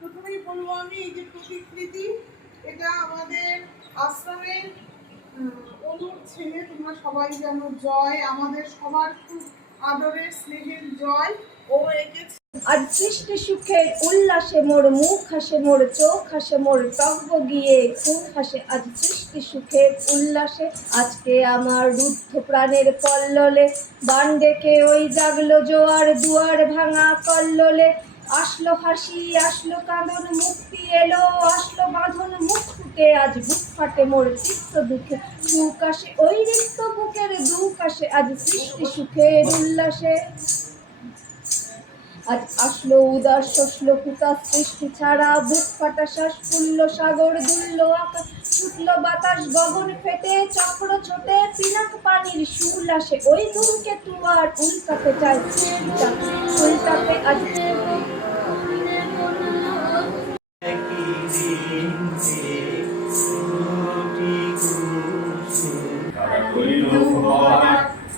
প্রথমেই বলব আমি এই যে প্রতিকৃতি, এটা আমাদের আশ্রমের অনুর ছেলে, তোমরা সবাই জানো, জয়, আমাদের সবার খুব আদরের স্নেহের জয়। ও এঁকেছে। আজ সৃষ্টি সুখের উল্লাসে মোর মুখ হাসে, মোর চোখ হাসে, মোর টগ্ব গিয়ে খুব হাসে। আজ সৃষ্টি সুখের উল্লাসে, আজকে আমার রুদ্ধ প্রাণের কল্লোলে। বান ডেকে ওই জাগলো জোয়ার দুয়ার ভাঙা কল্লোলে। আসলো হাসি আসলো কাঁদন, মুক্তি এলো, আসলো বাঁধন, মুখ ফুটে, আজ বুক ফাটে মোর চিত্ত দুঃখে। আসে ওই রিক্ত বুকের আসে আজ সৃষ্টি সুখের উল্লাসে। আজ আসলো উদাস শসলো কুতাস, সৃষ্টি ছাড়া বুক ফাটা শ্বাস ফুলল সাগর, দুললো আকাশ। ছুটলো বাতাস, গগন ফেটে, চক্র ছোটে, পিনাক পানির শুল আসে। ওই ধূমকে তুয়ার উল্কাতে সৃষ্টিটা উল্টাতে আজ